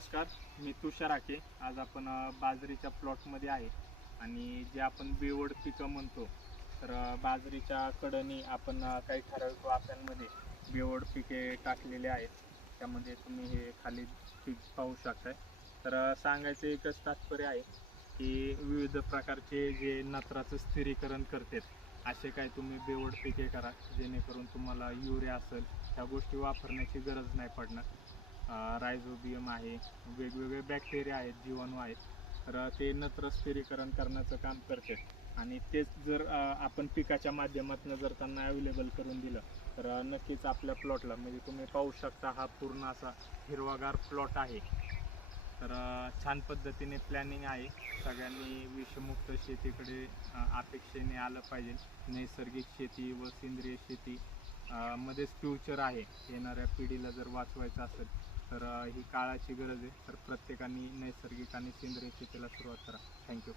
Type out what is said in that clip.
नमस्कार मी तुषार आके. आज आपण बाजरीच्या प्लॉटमध्ये आहे. आणि जे आपण बेवड पिकं म्हणतो तर बाजरीच्या कडणी आपण काही ठराविक वाफ्यांमध्ये बेवड पिके टाकलेले आहेत. त्यामध्ये तुम्ही हे खाली पीक पाहू शकताय. तर सांगायचं एकच तात्पर्य आहे की विविध प्रकारचे जे नत्राचं स्थिरीकरण करतात असे काय तुम्ही बेवड पिके करा जेणेकरून तुम्हाला युरिया असेल ह्या गोष्टी वापरण्याची गरज नाही पडणार. रायझोबियम आहे वेगवेगळे बॅक्टेरिया आहेत जीवाणू आहेत. तर ते नत्र स्थिरीकरण करण्याचं काम करते. आणि तेच जर आपण पिकाच्या माध्यमातून जर त्यांना अवेलेबल करून दिलं तर नक्कीच आपल्या प्लॉटला म्हणजे तुम्ही पाहू शकता हा पूर्ण असा हिरवागार प्लॉट आहे. तर छान पद्धतीने प्लॅनिंग आहे. सगळ्यांनी विषमुक्त शेतीकडे अपेक्षेने आलं पाहिजे. नैसर्गिक शेती व सेंद्रिय शेती मध्येच फ्युचर आहे. येणाऱ्या पिढीला जर वाचवायचं असेल तर ही काळाची गरज आहे. तर प्रत्येकाने नैसर्गिक आणि सेंद्रिय शेतीला सुरुवात करा. थँक्यू